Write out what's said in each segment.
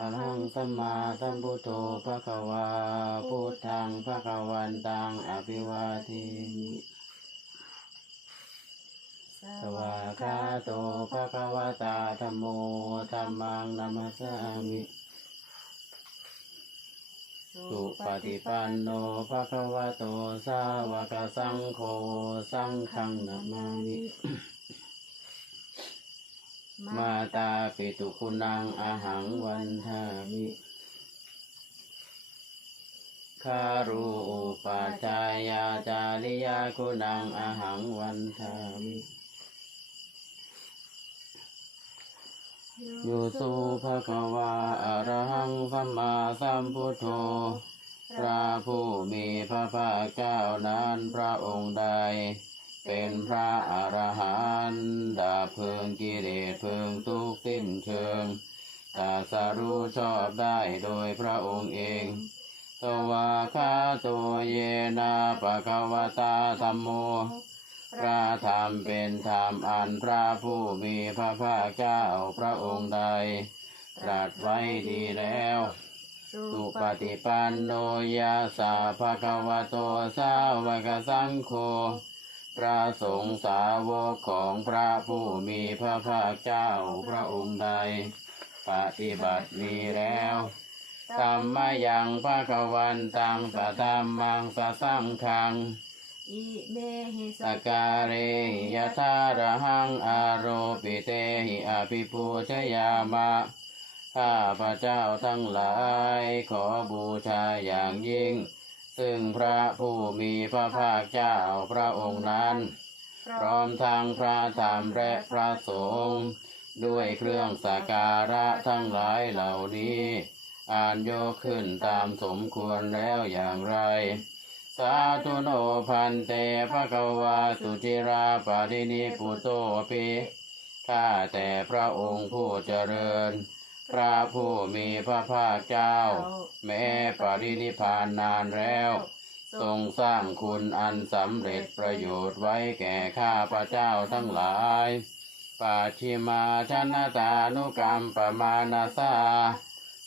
อะระหังสัมมาสัมพุทโธภะคะวาพุทธังภะคะวันตังอภิวาทิสวากาโตภะคะวตาธัมโมธัมมังนัมสสามิสุปฏิปันโนภะคะวะโตสาวกสังโฆสังฆังนามามิ มาตาปิตุคุณังอาหังวันทามิคารูอุปาจายาจาริยาคุณังอาหังวันทามิโยสุภะคะวาอะระหังสัมมาสัมพุทโธพระผู้มีพระภาคเจ้านั้นพระองค์ใด เป็นพระอรหันต์ดาเพลิงกิเลสเพลิงทุกข์สิ้นเชิงตรัสรู้ชอบได้โดยพระองค์เองสวากขาโตเยนาปะคะวตาธัมโม พระธรรมเป็นธรรมอันพระผู้มีพระภาคเจ้าพระองค์ใดตรัสไว้ดีแล้ว สุปฏิปันโนยาสาภะคะวโตสาวกสังโฆ พระสงฆ์สาวกของพระผู้มีพระภาคเจ้าพระองค์ใด ปฏิบัติดีแล้วสัมมยังภะควันตังสะธรรมังสะสังฆังอิเมหิสการเรหิยะทาระหังอาโรปิเตหิอภิปูชยามะข้าพระเจ้าทั้งหลายขอบูชาอย่างยิ่ง ซึ่งพระผู้มีพระภาคเจ้าพระองค์นั้น พร้อมทั้งพระธรรมและพระสงฆ์ด้วยเครื่องสักการะทั้งหลายเหล่านี้อ่านยกขึ้นตามสมควรแล้วอย่างไร สาธุโนพันเตภะคะวาสุจิราปารินิพุโตปิข้าแต่พระองค์ผู้เจริญ พระผู้มีพระภาคเจ้า แม้ปรินิพพานนานแล้ว ทรงสร้างคุณอันสำเร็จประโยชน์ไว้แก่ข้าพระเจ้าทั้งหลายปัจฉิมาชนะตานุกรรมปมานาสา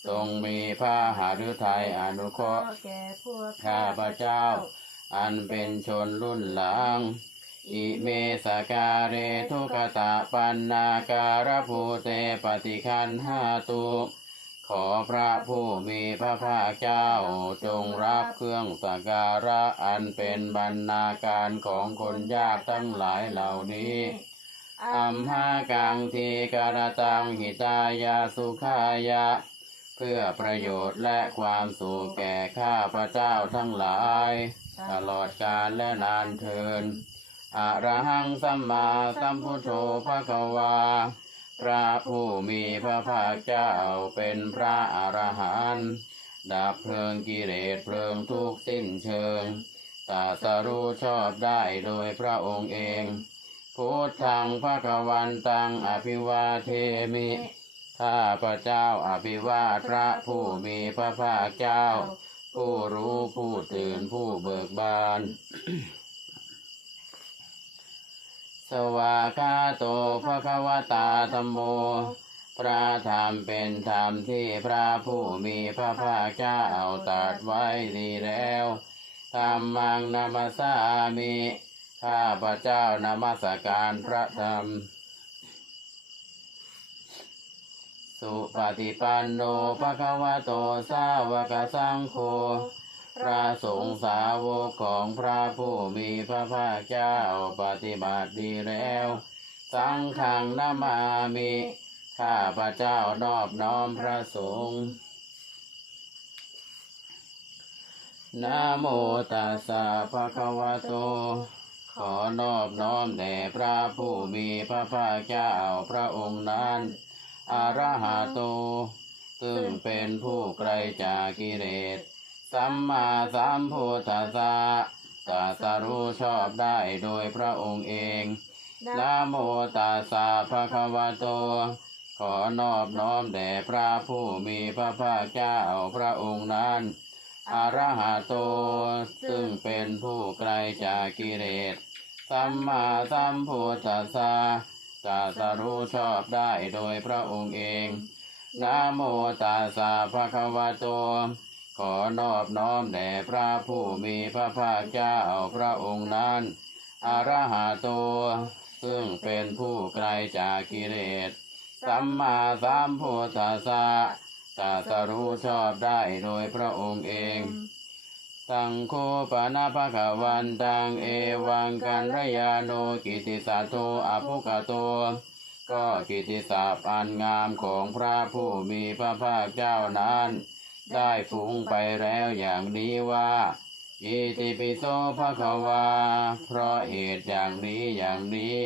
ทรงมีพระหฤทัยอนุเคราะห์แก่พวกข้าพระเจ้า อันเป็นชนรุ่นหลัง อิเมสการเรทุกตะปันนาการภูเตปฏิคันหาตุขอพระผู้มีพระภาคเจ้าจงรับเครื่องสักการะอันเป็นบรรณาการของคนยากทั้งหลายเหล่านี้อัมหากังทีการตังหิตายาสุขายะ เพื่อประโยชน์และความสุขแก่ข้าพระเจ้าทั้งหลาย ตลอดกาลและนานเทิน อะระหังสัมมาสัมพุทโธภะคะวา พระผู้มีพระภาคเจ้าเป็นพระอรหันต์ดับเพลิงกิเลสเพลิงทุกข์สิ้นเชิงตรัสรู้ชอบได้โดยพระองค์เอง พุทธังภะคะวันตังอภิวาเทมิข้าพระเจ้าอภิวาทพระผู้มีพระภาคเจ้า ผู้รู้ผู้ตื่นผู้เบิกบาน สวากาโตภะคะวตาธัมโม พระธรรมเป็นธรรมที่พระผู้มีพระภาคเจ้าตรัสไว้ดีแล้วธรรมังนามาสามิ ข้าพระเจ้านามัสการพระธรรม สุปฏิปันโนภะคะวะโตสาวกสังโฆ พระสงฆ์สาวกของพระผู้มีพระภาคเจ้าปฏิบัติดีแล้ว สังฆังนามามิข้าพระเจ้านอบน้อมพระสงฆ์นะโมตัสสะภะคะวะโต ขอนอบน้อมแด่พระผู้มีพระภาคเจ้าพระองค์นั้นอรหะโต ซึ่งเป็นผู้ไกลจากกิเลส สัมมาสัมพุทธัสสะตรัสรู้ชอบได้โดยพระองค์เองนะโมตัสสะภะคะวะโต ขอนอบน้อมแด่พระผู้มีพระภาคเจ้าพระองค์นั้นอะระหะโต ซึ่งเป็นผู้ไกลจากกิเลส สัมมาสัมพุทธัสสะตรัสรู้ชอบได้โดยพระองค์เองนะโมตัสสะภะคะวะโต ขอนอบน้อมแด่พระผู้มีพระภาคเจ้าพระองค์นั้น อรหะโต ซึ่งเป็นผู้ไกลจากกิเลส สัมมาสัมพุทธัสสะตรัสรู้ชอบได้โดยพระองค์เองตังโคปนะภะควันตังเอวังกันรยาโนกิติสัตโตอภุกโต ก็กิติศัพท์อันงามของพระผู้มีพระภาคเจ้านั้น ได้ฟุ้งไปแล้วอย่างนี้ว่าอิติปิโสภะคะวา เพราะเหตุอย่างนี้อย่างนี้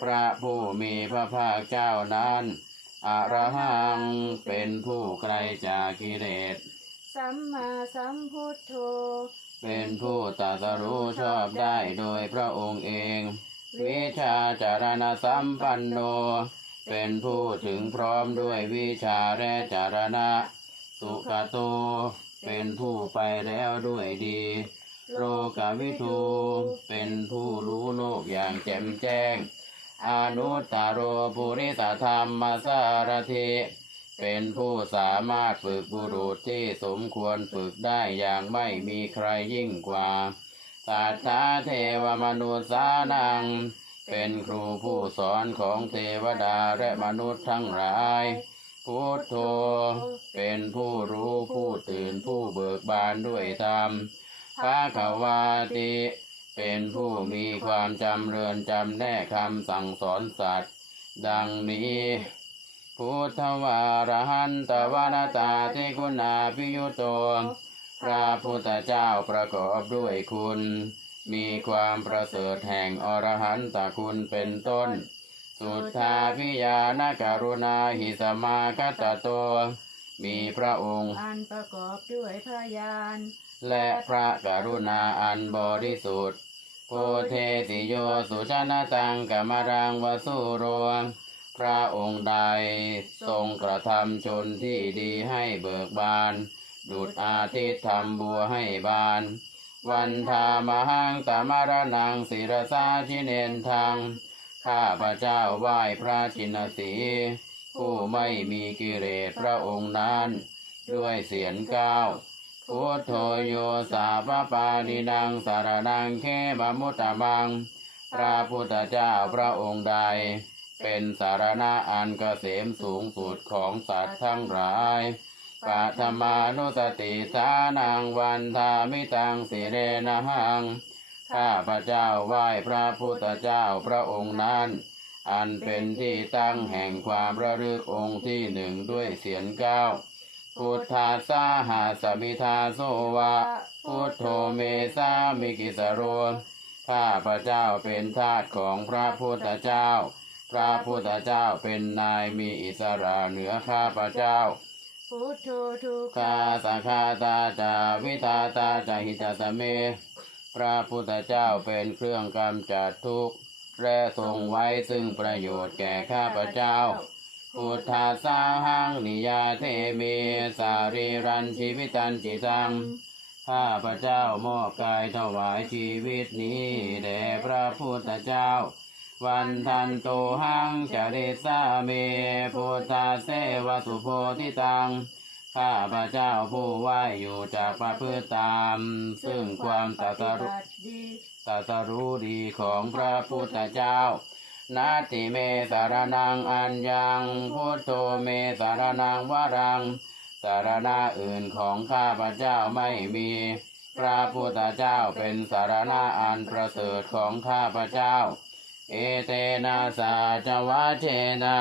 พระผู้มีพระภาคเจ้านั้นอรหังเป็นผู้ไกลจากกิเลส สัมมาสัมพุทโธ เป็นผู้ตรัสรู้ชอบได้โดยพระองค์เอง วิชาจารณสัมปันโน เป็นผู้ถึงพร้อมด้วยวิชาและจารณะ สุขโต เป็นผู้ไปแล้วด้วยดี โลกวิทูเป็นผู้รู้โลกอย่างแจ่มแจ้ง อนุตตโรปุริสธรรมสารถิเป็นผู้สามารถฝึกบุรุษที่สมควรฝึกได้อย่างไม่มีใครยิ่งกว่าสัทธาเทวมนุษย์สานัง เป็นครูผู้สอนของเทวดาและมนุษย์ทั้งหลาย พุทโธ เป็นผู้รู้ผู้ตื่นผู้เบิกบานด้วยธรรมภาขวาติ เป็นผู้มีความจำเริญจำแนกคำสั่งสอนสัตว์ ดังนี้พุทธวารหันตวานตาเทคุณาพิยุโตพระพุทธเจ้าประกอบด้วยคุณ มีความประเสริฐแห่งอรหันตคุณเป็นต้น สุทธาพิยานการุณาหิสมาคตโต มีพระองค์ อันประกอบด้วยพยานและพระกรุณาอันบริสุทธิ์โพเทสิโยสุชนะตังกมรังวสุโรพระองค์ใดทรงกระทำชนที่ดีให้เบิกบาน ดุดอาทิตย์ทำบัวให้บาน วันทามหังตมรนังศิรสาชิเนนทัง ข้าพระเจ้าไหว้พระชินสี ผู้ไม่มีกิเลสพระองค์นั้น ด้วยเสียงก้าวพุทโธโยสาปปานินังสารนังเคบมุตตมัง พระพุทธเจ้าพระองค์ใด เป็นสารณะอันเกษมสูงสุดของสัตว์ทั้งหลายปัทมานุสติสานังวันทามิตังสิเรนะหัง ข้าพระเจ้าไหว้พระพุทธเจ้าพระองค์นั้น อันเป็นที่ตั้งแห่งความระลึกองค์ที่หนึ่งด้วยเสียงเก้าพุทธาสาหาสมิทาโสวะ พุทโธเมสามิกิสโรข้าพระเจ้าเป็นทาสของพระพุทธเจ้า พระพุทธเจ้าเป็นนายมีอิสระเหนือข้าพระเจ้าพุทโธทุกกาสังฆาตาจาวิทาตาจาหิตาสเม พระพุทธเจ้าเป็นเครื่องกำจัดทุกข์และทรงไว้ซึ่งประโยชน์แก่ข้าพเจ้า พุทธาสาหังนิยาเทมีสารีรันชีวิตันจิตังข้าพเจ้ามอบกายถวายชีวิตนี้แด่พระพุทธเจ้า วันทันโตหังจเรสาเมพุทธาเสวสุโพธิตัง ข้าพระเจ้าผู้ไหวอยู่จากประพฤติตาม ซึ่งความตัสรู้บัติดีตรัสรู้ดีของพระพุทธเจ้า นาติเมสารนังอัญญังพุทโธเมสารนังวรัง สารณะอื่นของข้าพระเจ้าไม่มี พระพุทธเจ้าเป็นสารณะอันประเสริฐของข้าพระเจ้า เอเตนะสาจวะเจนา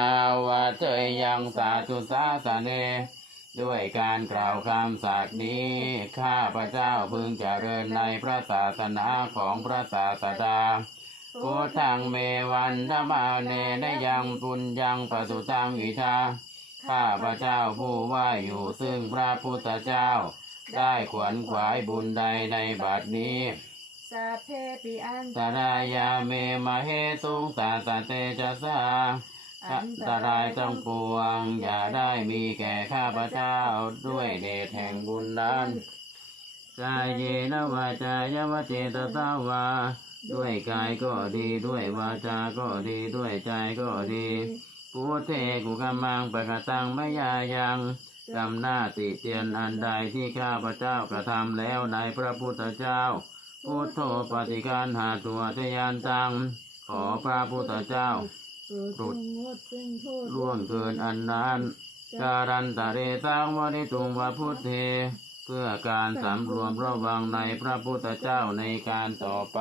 วะเตยยังสาธุสาสเน ด้วยการกล่าวคำสัตย์นี้ ข้าพระเจ้าพึงเจริญในพระศาสนาของพระศาสดาพุทธังเมวันธมาเนนยังปุญญังปสุตังอิทาข้าพระเจ้าผู้ว่าอยู่ซึ่งพระพุทธเจ้า ได้ขวนขวายบุญใดในบัดนี้สัพเพปิอันสารายาเมมาเฮสุงสาสเตจะสา อันตรายทั้งปวง อย่าได้มีแก่ข้าพเจ้าด้วยเดชแห่งบุญนั้นกายเยนวาจายาวเจตตาวา ด้วยกายก็ดีด้วยวาจา ก็ดีด้วยใจก็ดีพุทเทกุกมังปะกตังไม่ยายังจำหน้าติเตียนอันใดที่ข้าพเจ้ากระทำแล้วในพระพุทธเจ้าพุทโธปฏิการหาตัวทยานตัง ขอพระพุทธเจ้า หลุดจงงดล่วงเกินอันนั้นการันตะเรตังวริตุงวะพุทเทเพื่อการสำรวมระวังในพระพุทธเจ้าในการต่อไป